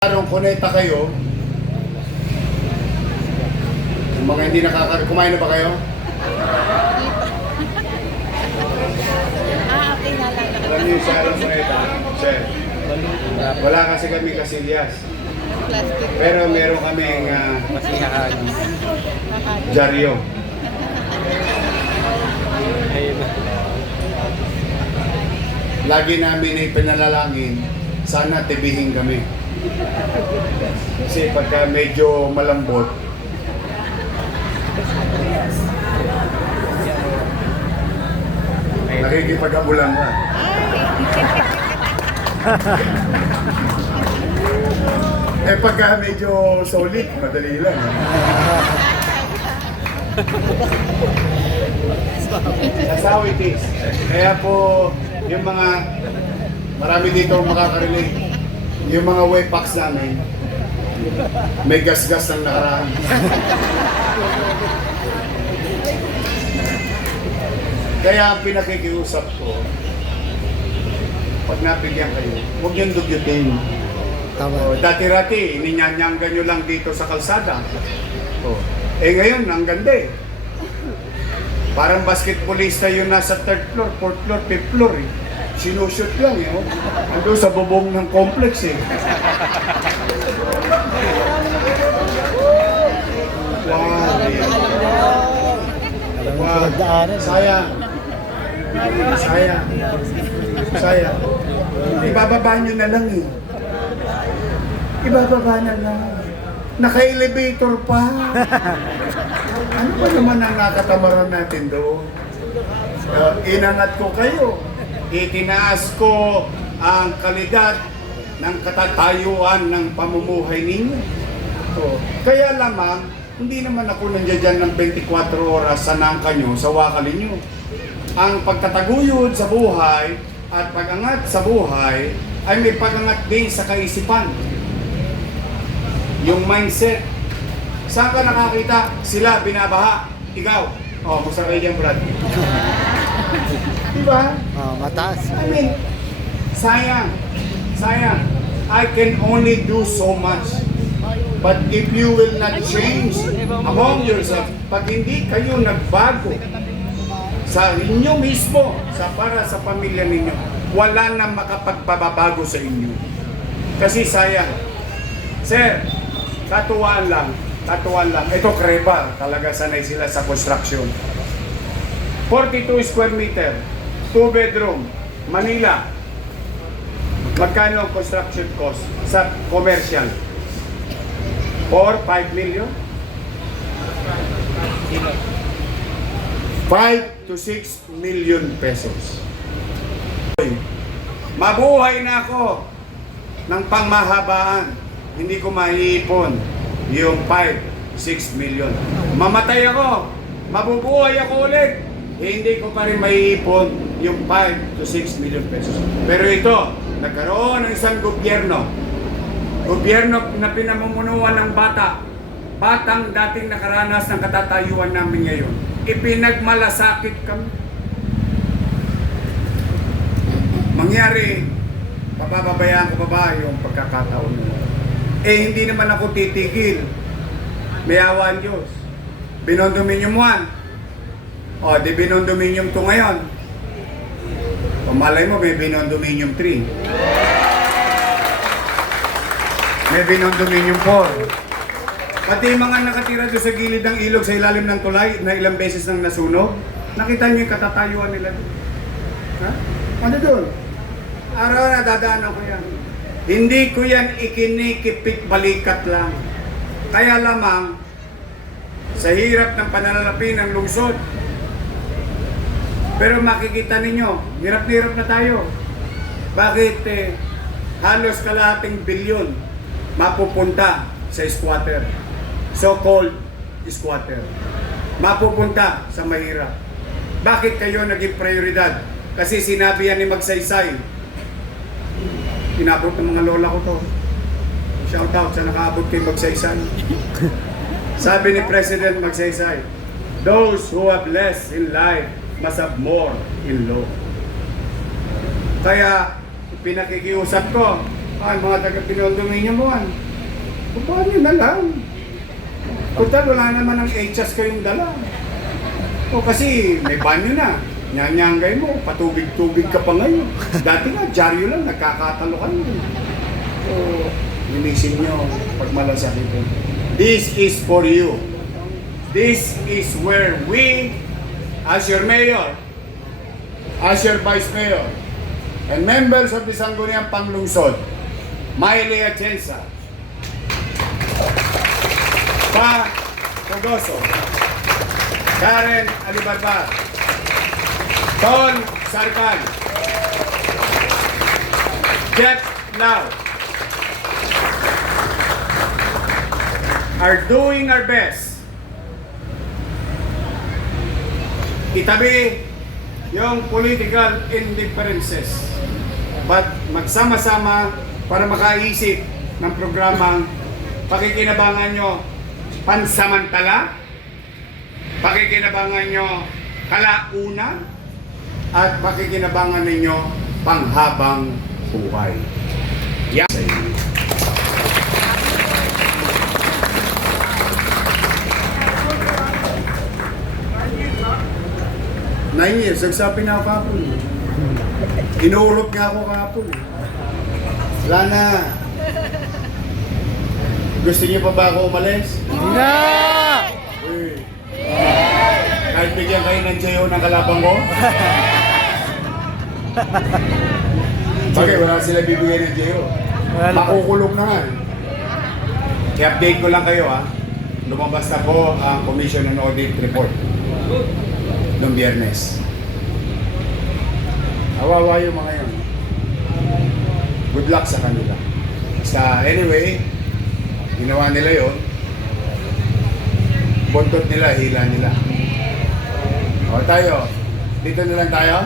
Kung kuneta kayo, yung mga hindi kumain na ba kayo? Okay na lang. Alam niyo sa Arong Kuneta, sir, wala kasi kami kasilyas. Plastic. Pero meron kaming Masiyahan. dyaryo. Lagi namin ipinalalangin, sana tibihin kami. Kasi pagka medyo malambot, nakikipag-abulan ka. Eh pagka medyo solid, madali lang. That's how it is. Kaya po, yung mga, marami dito makaka-relate. Yung mga way packs namin, may gas-gas ng nakaraan. Kaya ang pinakikiusap ko, pag nabigyan kayo, huwag niyong dugyutin. Dati-rati, ininyanyanggan nyo lang dito sa kalsada. Eh ngayon, ang ganda eh. Parang basketballista yun nasa 3rd floor, 4th floor, 5th floor eh. Sinushoot lang eh. Ando sa bubong ng complex eh. Wow. Sayang. Sayang. Sayang. Ibababa nyo na lang eh. Ibababa na lang. Naka-elevator pa. Ano ba naman ang nakatamaran natin doon? Inangat ko kayo. Itinaas ko ang kalidad ng katatayuan ng pamumuhay ninyo. Kaya lamang, hindi naman ako nandiyan ng 24 oras sa nangka nyo, sa wakalin nyo. Ang pagtataguyod sa buhay at pag-angat sa buhay ay may pag-angat din sa kaisipan. Yung mindset. Saan ka nakakita? Sila binabaha. Ikaw. Musta kayo dyan, Brad? Diba? Mataas. I mean, sayang. Sayang. I can only do so much. But if you will not change among yourself, pag hindi kayo nagbago sa inyo mismo, para sa pamilya ninyo, wala na makapagpababago sa inyo. Kasi sayang. Sir, katuwaan lang. Ito Creva, talaga sanay sila sa construction. 42 square meter, 2 bedroom, Manila. Magkano ang construction cost sa commercial? 4, 5 million? 5 to 6 million pesos. Mabuhay na ako ng pangmahabaan. Hindi ko maiipon yung 5, 6 million. Mamatay ako, mabubuhay ako ulit. Hindi ko pa rin maiipon yung 5 to 6 million pesos. Pero ito, nagkaroon ng isang gobyerno na pinamumunuan ng batang dating nakaranas ng katatayuan namin ngayon. Ipinagmalasakit kami. Mangyari, pababayaan ko pa ba yung pagkakataon mo? Hindi naman ako titigil. May awa ang Diyos. Binondominium 1. Di binondominium 2 ngayon. Malay mo, may binondominium 3. May binondominium 4. Pati yung mga nakatira doon sa gilid ng ilog sa ilalim ng tulay na ilang beses nang nasunog, nakita niyo yung katatayuan nila doon. Ha? Ano doon? Araw na dadaanan ko yan. Hindi ko yan ikinikipit balikat lang. Kaya lamang, sa hirap ng pananalapi ng lungsod, pero makikita ninyo, hirap na hirap na tayo. Bakit halos kalahating bilyon mapupunta sa squatter? So-called squatter. Mapupunta sa mahirap. Bakit kayo naging prioridad? Kasi sinabi yan ni Magsaysay. Inabot ng mga lola ko to. Shout out sa nakaabot kay Magsaysay. Sabi ni President Magsaysay, those who have less in life must have more in law. Kaya, pinakikiusap ko, Ay, mga taga-pinondominium mo, paano nyo na lang? Total, wala naman ang HS kayong dala. O kasi may banyo na. Nyanyanggay mo, patubig-tubig ka pa ngayon. Dati nga, dyaryo lang, nagkakatalo kayo. So, linisin nyo pag malasakit ito. This is for you. This is where we, as your mayor, as your vice mayor, and members of the Sangguniang Panglungsod, Mayle Atienza, Pa Togoso, Karen Alibarbar, Ton Sarkan, Jeff Lau, are doing our best. Itabi yung political indifferences, but magsama-sama para makaisip ng programang pakikinabangan nyo pansamantala, pakikinabangan nyo kalaunan, at pakikinabangan ninyo panghabang buhay. Yan. 9 years, nagsabi na ako kapon. Inurot nga ako kapon. Wala na. Gusto niyo pa ba ako umalis? Na! Uy. Kahit bigyan kayo ng JO ng kalabang ko? Bakit wala sila bibigyan ng JO? Makukulong na nga. I-update ko lang kayo ha. Lumabas na po ang Commission and Audit Report noong Biyernes. Awawa yung mga yun. Good luck sa kanila. Anyway, ginawa nila yun. Buntot nila, hila nila. O tayo, dito na lang tayo?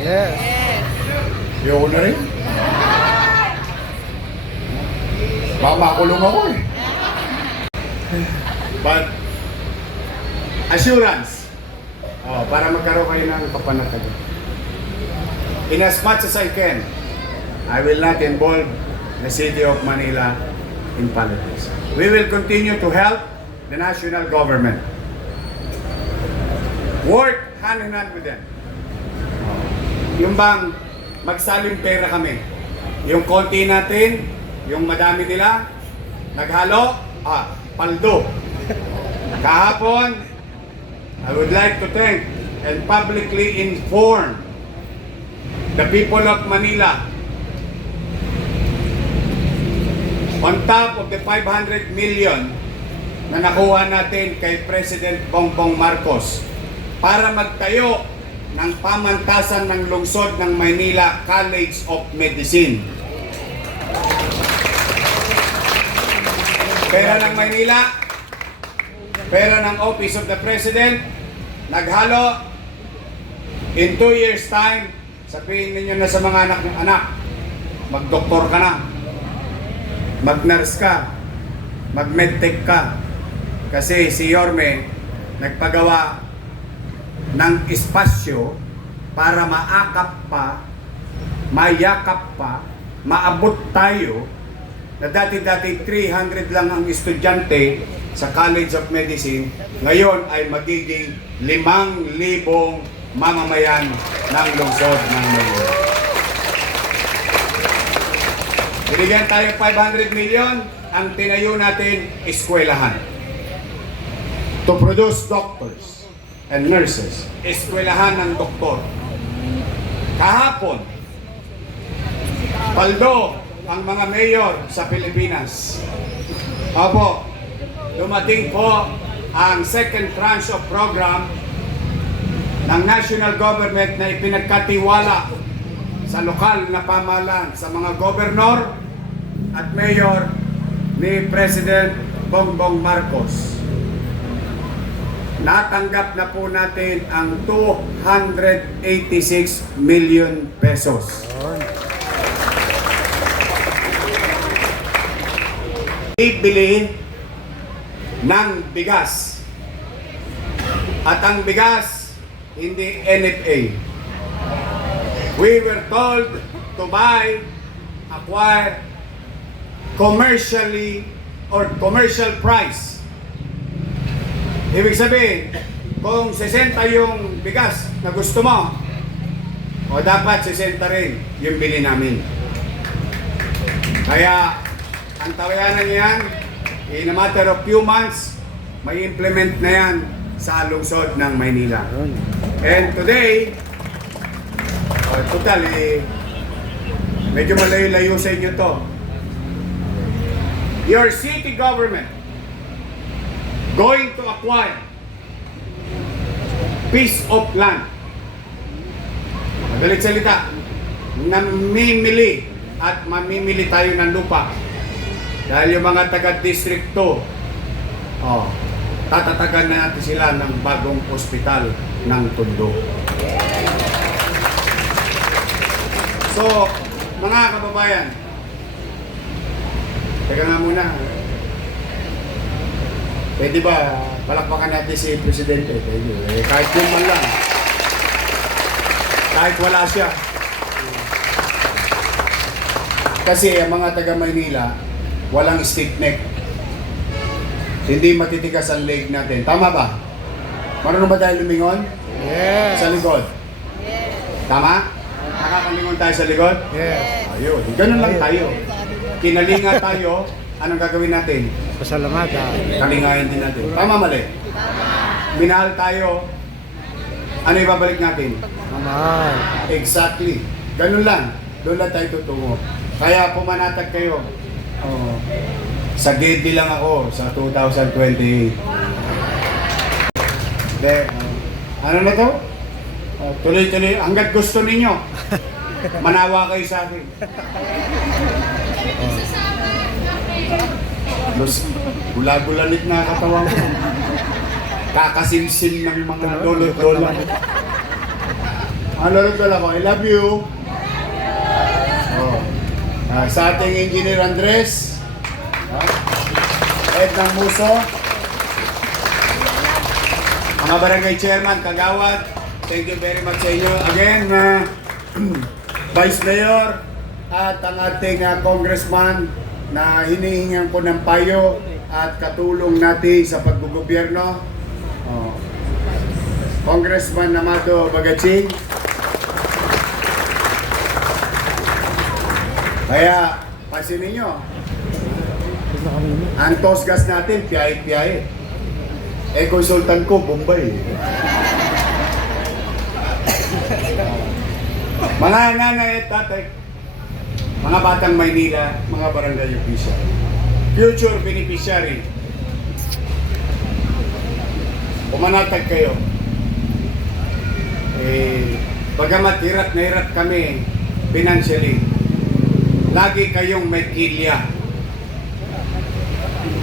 Yes. Ayoko na rin. Baka makulong ako eh. But, assurance. Para magkaroon kayo ng kapanatagan. In as much as I can, I will not involve the City of Manila in politics. We will continue to help the national government. Work hand in hand with them. Yung bang magsaling pera kami. Yung konti natin, yung madami nila, naghalo, paldo. Kahapon, I would like to thank and publicly inform the people of Manila. On top of the 500 million na nakuha natin kay President Bongbong Marcos para magtayo ng pamantasan ng lungsod ng Maynila College of Medicine. Pera ng Maynila, pera ng Office of the President, naghalo. In 2 years time, sabihin ninyo na sa mga anak ng anak, mag-doktor ka na, mag-nurse ka, mag-medtech ka. Kasi si Yorme nagpagawa ng espasyo para maakap pa, mayakap pa, maabot tayo na dati-dati 300 lang ang estudyante sa College of Medicine, ngayon ay magiging 5,000 mamamayan ng lungsod ng Maynila. Binigyan tayo 500 million, ang tinayo natin eskwelahan. To produce doctors and nurses. Eskwelahan ng doktor. Kahapon, paldo ang mga mayor sa Pilipinas. Opo, dumating po ang second tranche of program ng national government na ipinagkatiwala sa lokal na pamahalaan sa mga gobernador at mayor ni President Bongbong Marcos. Natanggap na po natin ang 286 million pesos. Bibili ng bigas. At ang bigas, hindi NFA. We were told to buy, acquire commercially or commercial price. Ibig sabihin, kung 60 yung bigas na gusto mo, o dapat 60 rin yung bili namin. Kaya, ang tawayanan yan, in a matter of few months, may implement na yan sa lungsod ng Maynila. And today, total, medyo malayo-layo sa inyo to. Your city government going to acquire piece of land. Madalit salita, namimili at mamimili tayo ng lupa. Dahil yung mga taga-distrikto, tatatagan na natin sila ng bagong ospital ng Tondo. So, mga kababayan, teka nga muna. Pwede ba palakpakan natin si Presidente? Kahit yun man lang. Kahit wala siya. Kasi ang mga taga Maynila, walang stiff neck. Hindi matitigas ang leg natin. Tama ba? Marunong ba tayo lumingon? Yes. Sa likod? Yes. Tama? Nakakalingon tayo sa likod? Yes. Ayun. Ganun lang tayo. Kinalinga tayo, anong gagawin natin? Pasalamatan. Kalingayan din natin. Tama, mali? Minahal tayo, ano ibabalik natin? Mahal. Exactly. Ganun lang. Doon lang tayo tutungo. Kaya pumanatag kayo. Sa gate lang ako sa 2028. Then, ano na to? Tuloy-tuloy. Hanggat gusto ninyo. Manawa kayo sa akin. Gula-gulanit na katawan ko. Kakasimsim ng mga lolo-lolo. Ang lolo-lolo ko, I love you. Sa ating Engineer Andres, Ed ng Muso, mga barangay chairman, kagawad, thank you very much sa inyo. Again, Vice Mayor at ang ating congressman na hinihingan ko ng payo at katulong natin sa paggugobyerno. Congressman Amado Bagaching. Kaya, pansinin nyo, ang toast gas natin, piyahe-piyahe. Consultant ko, Bombay. Mga nanay at tatay, mga batang Maynila, mga barangay official, future beneficiary, pumanatag kayo. Bagamat hirap na hirap kami financially, lagi kayong may kilya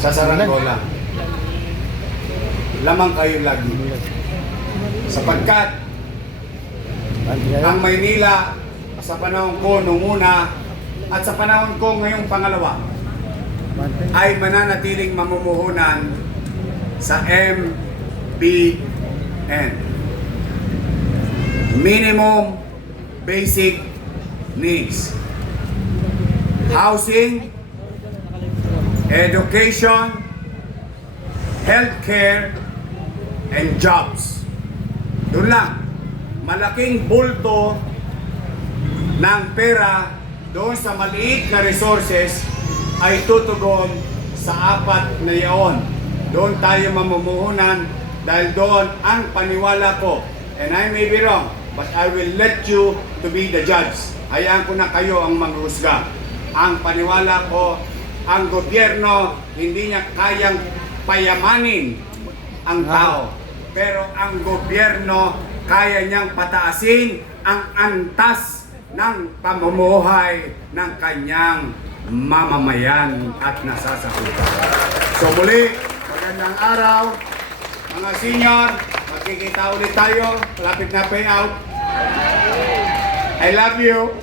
sa saranggola. Lamang kayo lagi. Sapagkat ang Maynila sa panahon ko nung una at sa panahon ko ngayong pangalawa ay mananatiling mamumuhunan sa MBN. Minimum Basic Needs. Housing, education, healthcare, and jobs. Doon lang. Malaking bulto ng pera doon sa maliit na resources ay tutugon sa apat na yaon. Doon tayo mamumuhunan dahil doon ang paniwala ko. And I may be wrong, but I will let you to be the judge. Hayaan ko na kayo ang manghusga. Ang paniwala ko, ang gobyerno hindi niya kayang payamanin ang tao. Pero ang gobyerno kaya niyang pataasin ang antas ng pamumuhay ng kanyang mamamayan at nasasakupan. So muli, magandang araw, mga senior, magkikita ulit tayo, malapit na payout. I love you.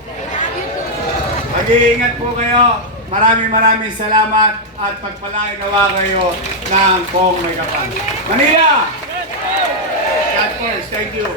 Mag-iingat po kayo. Maraming salamat at pagpalain nawa kayo ng Kong May Kapal. Manila! God first, thank you.